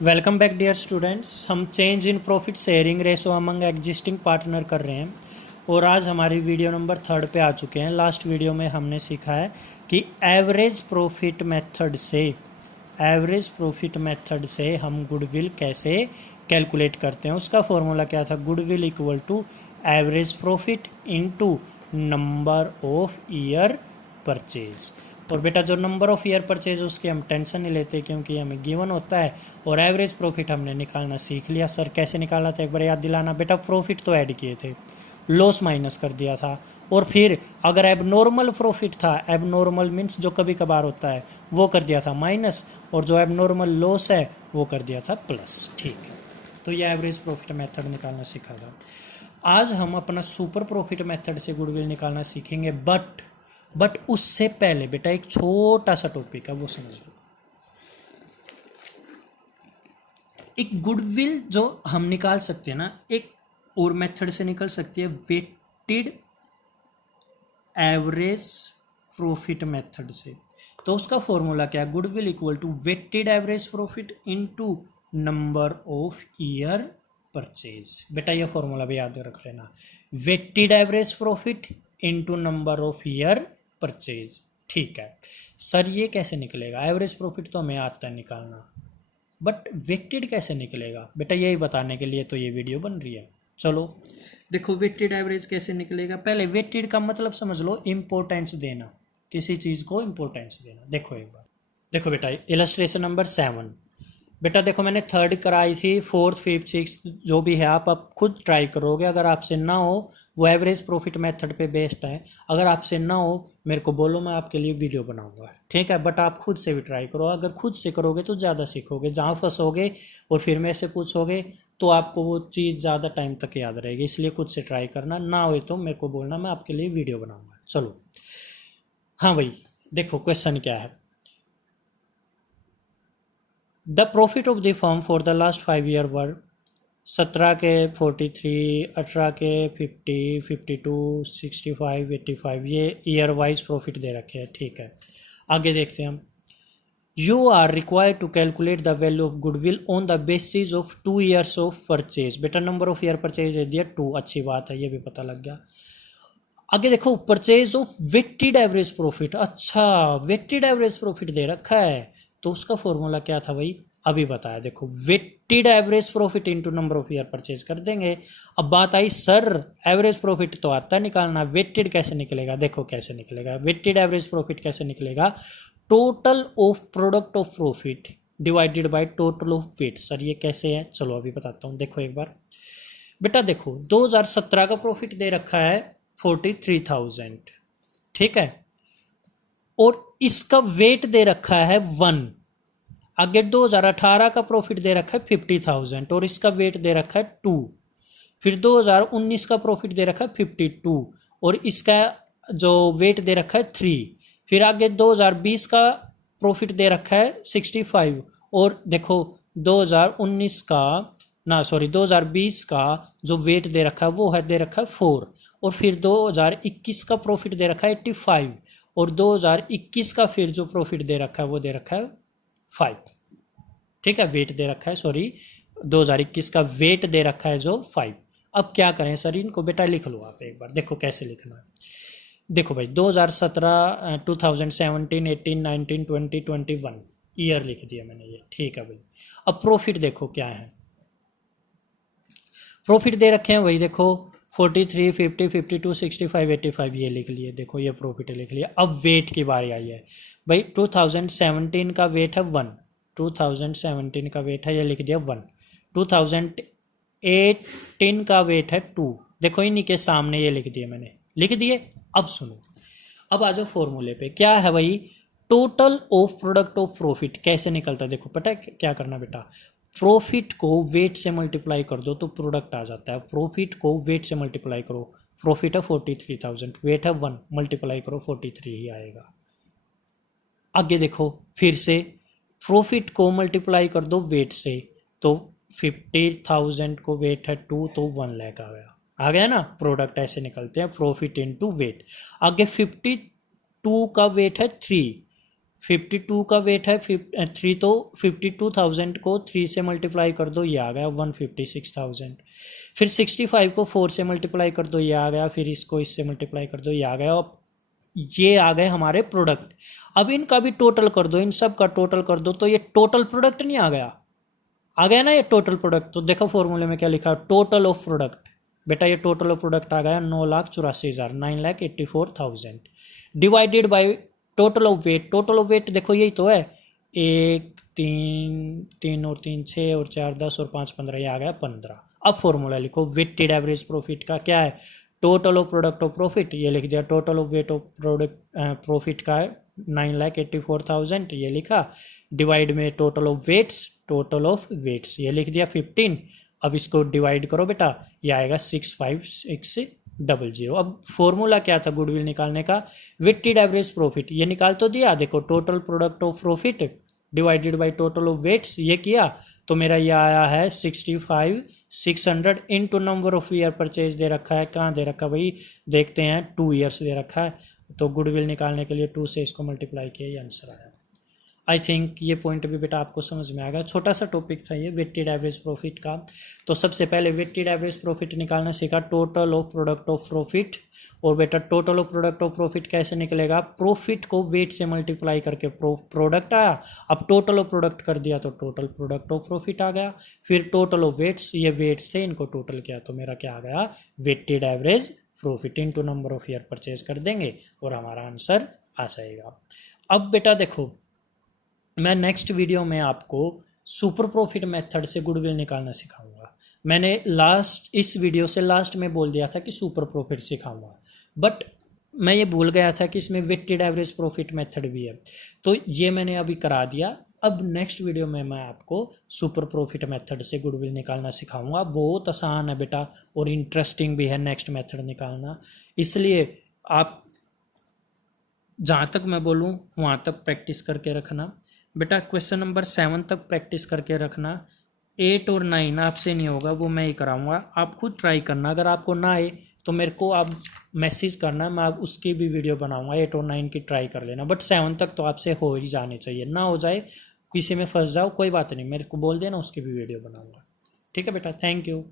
Welcome back dear students. हम change in profit sharing ratio among existing partner कर रहे हैं और आज हमारी वीडियो नंबर 3 पे आ चुके हैं। लास्ट वीडियो में हमने सीखा है कि एवरेज प्रॉफिट मेथड से हम गुडविल कैसे कैलकुलेट करते हैं। उसका फॉर्मूला क्या था? Goodwill equal to average profit into number of year purchase. और बेटा जो नंबर ऑफ ईयर परचेज उसकी हम टेंशन नहीं लेते क्योंकि हमें गिवन होता है। और एवरेज प्रॉफिट हमने निकालना सीख लिया। सर कैसे निकाला था एक बार याद दिलाना। बेटा प्रॉफिट तो ऐड किए थे, लॉस माइनस कर दिया था, और फिर अगर एबनॉर्मल प्रॉफिट था, एबनॉर्मल मीन्स जो कभी कभार होता है, वो कर दिया था माइनस, और जो एबनॉर्मल लॉस है वो कर दिया था प्लस। ठीक है, तो ये एवरेज प्रॉफिट मेथड निकालना सीखा था। आज हम अपना सुपर प्रॉफिट मेथड से गुडविल निकालना सीखेंगे, बट उससे पहले बेटा एक छोटा सा टॉपिक है, वो समझ लो। एक गुडविल जो हम निकाल सकते हैं ना, एक और मेथड से निकल सकती है, वेटेड एवरेज प्रॉफिट मेथड से। तो उसका फॉर्मूला क्या है? Goodwill equal to weighted average profit into number of year purchase. बेटा ये फॉर्मूला भी याद रख लेना, weighted average profit into number of year purchase. ठीक है सर, ये कैसे निकलेगा? एवरेज प्रॉफिट तो हमें आता है निकालना, बट वेटेड कैसे निकलेगा? बेटा यही बताने के लिए तो ये वीडियो बन रही है। चलो देखो, वेटेड एवरेज कैसे निकलेगा। पहले वेटेड का मतलब समझ लो, इंपॉर्टेंस देना, किसी चीज़ को इंपॉर्टेंस देना। देखो एक बार, देखो बेटा इलस्ट्रेशन नंबर 7। बेटा देखो मैंने थर्ड कराई थी, फोर्थ फिफ्थ सिक्स जो भी है आप अब खुद ट्राई करोगे। अगर आपसे ना हो, वो एवरेज प्रॉफिट मेथड पे बेस्ड है। अगर आपसे ना हो मेरे को बोलो, मैं आपके लिए वीडियो बनाऊंगा, ठीक है? बट आप खुद से भी ट्राई करो। अगर खुद से करोगे तो ज़्यादा सीखोगे। जहाँ फंसोगे और फिर मेरे से पूछोगे तो आपको वो चीज़ ज़्यादा टाइम तक याद रहेगी। इसलिए खुद से ट्राई करना, ना हो तो मेरे को बोलना, मैं आपके लिए वीडियो बनाऊंगा। चलो हाँ भाई, देखो क्वेश्चन क्या है। The profit of the firm for the last 5 year वर 17 के 43, 18 के 50, 52, 65, 85। ये ईयर वाइज प्रॉफिट दे रखे हैं, ठीक है? आगे देखते हैं हम। You are required to calculate the value of goodwill on the basis of 2 years of purchase. बेटा नंबर ऑफ ईयर परचेज दे दिया 2, अच्छी बात है, ये भी पता लग गया। आगे देखो, purchase of weighted average profit. अच्छा, वेटेड एवरेज प्रॉफिट दे रखा है, तो उसका फॉर्मूला क्या था भाई? अभी बताया। देखो weighted average profit into number of year purchase कर देंगे। अब बात आई सर एवरेज प्रॉफिट तो आता निकालना, वेटेड कैसे निकलेगा? देखो कैसे निकलेगा वेटेड एवरेज प्रॉफिट, कैसे निकलेगा? Total of product of profit divided by total of weight. Sir ये कैसे है? चलो अभी बताता हूँ। देखो एक बार बेटा, देखो 2017 का प्रॉफिट दे रखा है 43,000, ठीक है? और इसका वेट दे रखा है 1। आगे 2018 का प्रॉफिट दे रखा है 50,000 और इसका वेट दे रखा है 2। फिर 2019 का प्रॉफिट दे रखा है 52 और इसका जो वेट दे रखा है 3। फिर आगे 2020 का प्रॉफिट दे रखा है 65 और देखो 2019 का, ना सॉरी 2020 का जो वेट दे रखा है वो है दे रखा है 4। और फिर 2021 का प्रॉफिट दे रखा है 85 और 2021 का फिर जो प्रॉफिट दे रखा है वो दे रखा है 5, ठीक है? वेट दे रखा है, सॉरी 2021 का वेट दे रखा है जो 5। अब क्या करें सर, इनको बेटा लिख लो आप एक बार। देखो कैसे लिखना है। देखो भाई 2017, 2017, 18, 19, 20, 21 ईयर लिख दिया मैंने ये, ठीक है भाई? अब प्रॉफिट देखो क्या है। प्रॉफिट दे रखे हैं वही देखो 43, 50, 52, 65, 85 ये लिख लिए। देखो ये प्रॉफिट लिख लिया। अब वेट की बारी आई है भाई। 2017 का वेट है 1, 2017 का वेट है, ये लिख दिया 1। 2018 का वेट है 2। देखो इन्हीं के सामने ये लिख दिए मैंने, लिख दिए। अब सुनो, अब आ जाओ फॉर्मूले पे। क्या है भाई? Total of product of profit कैसे निकलता है? देखो पता है क्या करना बेटा, प्रॉफिट को वेट से मल्टीप्लाई कर दो तो प्रोडक्ट आ जाता है। प्रॉफिट को वेट से मल्टीप्लाई करो, प्रॉफिट है 43,000, वेट है 1, मल्टीप्लाई करो 43 ही आएगा। आगे देखो फिर से, प्रॉफिट को मल्टीप्लाई कर दो वेट से, तो 50,000 को वेट है 2 तो 1 लाख आ गया ना? प्रोडक्ट ऐसे निकलते हैं, प्रॉफिट इनटू वेट। आगे 52 का वेट है 3, 52 का वेट है 3, तो 52,000 को 3 से मल्टीप्लाई कर दो, ये आ गया 156,000। फिर 65 को 4 से मल्टीप्लाई कर दो, ये आ गया। फिर इसको इससे मल्टीप्लाई कर दो, ये आ गया। अब ये आ गए हमारे प्रोडक्ट। अब इनका भी टोटल कर दो, इन सब का टोटल कर दो, तो ये टोटल प्रोडक्ट नहीं आ गया? आ गया ना ये टोटल प्रोडक्ट। तो देखो फॉर्मूले में क्या लिखा, टोटल ऑफ प्रोडक्ट। बेटा ये टोटल ऑफ प्रोडक्ट आ गया 9,84,000, 9,84,000 divided by total of weight. Total of weight देखो यही तो है, 1 3 3 और 3 6 और 4 10 और 5 15, ये आ गया 15। अब फॉर्मूला लिखो वेटेड एवरेज प्रॉफिट का, क्या है, total of product of profit, ये लिख दिया। Total of weight of product profit का है 9,84,000, ये लिखा। डिवाइड में total of weights, total of weights ये लिख दिया 15। अब इसको डिवाइड करो बेटा, ये आएगा 65600। अब फॉर्मूला क्या था गुडविल निकालने का, वेटेड एवरेज प्रॉफिट, ये निकाल तो दिया। देखो total product of profit divided by total of weights, ये किया तो मेरा ये आया है 65,600 into number of year purchase दे रखा है। कहाँ दे रखा भाई, देखते हैं, 2 ईयर्स दे रखा है। तो गुडविल निकालने के लिए 2 से इसको मल्टीप्लाई किया, ये आंसर आया। आई थिंक ये पॉइंट भी बेटा आपको समझ में आ गया। छोटा सा टॉपिक था ये वेटेड एवरेज प्रॉफिट का। तो सबसे पहले वेटेड एवरेज प्रॉफिट निकालना सीखा, total of product of profit. और बेटा total of product of profit कैसे निकलेगा, प्रॉफिट को वेट से मल्टीप्लाई करके प्रोडक्ट आया। अब टोटल ऑफ प्रोडक्ट कर दिया तो टोटल प्रोडक्ट ऑफ प्रॉफिट आ गया। फिर टोटल ऑफ वेट्स, ये वेट्स थे, इनको टोटल किया तो मेरा क्या आ गया, weighted average profit into number of year purchase कर देंगे और हमारा आंसर आ जाएगा। अब बेटा देखो, मैं नेक्स्ट वीडियो में आपको सुपर प्रॉफिट मेथड से गुडविल निकालना सिखाऊंगा। मैंने इस वीडियो से लास्ट में बोल दिया था कि सुपर प्रॉफिट सिखाऊंगा, बट मैं ये भूल गया था कि इसमें वेटेड एवरेज प्रॉफिट मेथड भी है, तो ये मैंने अभी करा दिया। अब नेक्स्ट वीडियो में मैं आपको सुपर प्रॉफिट मेथड से गुडविल निकालना सिखाऊंगा। बहुत आसान है बेटा और इंटरेस्टिंग भी है नेक्स्ट मेथड निकालना, इसलिए आप जहाँ तक मैं बोलूँ वहाँ तक प्रैक्टिस करके रखना बेटा। क्वेश्चन नंबर 7 तक प्रैक्टिस करके रखना। 8 और 9 आपसे नहीं होगा, वो मैं ही कराऊंगा, आप खुद ट्राई करना। अगर आपको ना आए तो मेरे को आप मैसेज करना, मैं आप उसकी भी वीडियो बनाऊंगा। 8 और 9 की ट्राई कर लेना, बट 7 तक तो आपसे हो ही जाने चाहिए। ना हो जाए, किसी में फंस जाओ, कोई बात नहीं, मेरे को बोल देना, उसकी भी वीडियो बनाऊंगा। ठीक है बेटा, थैंक यू।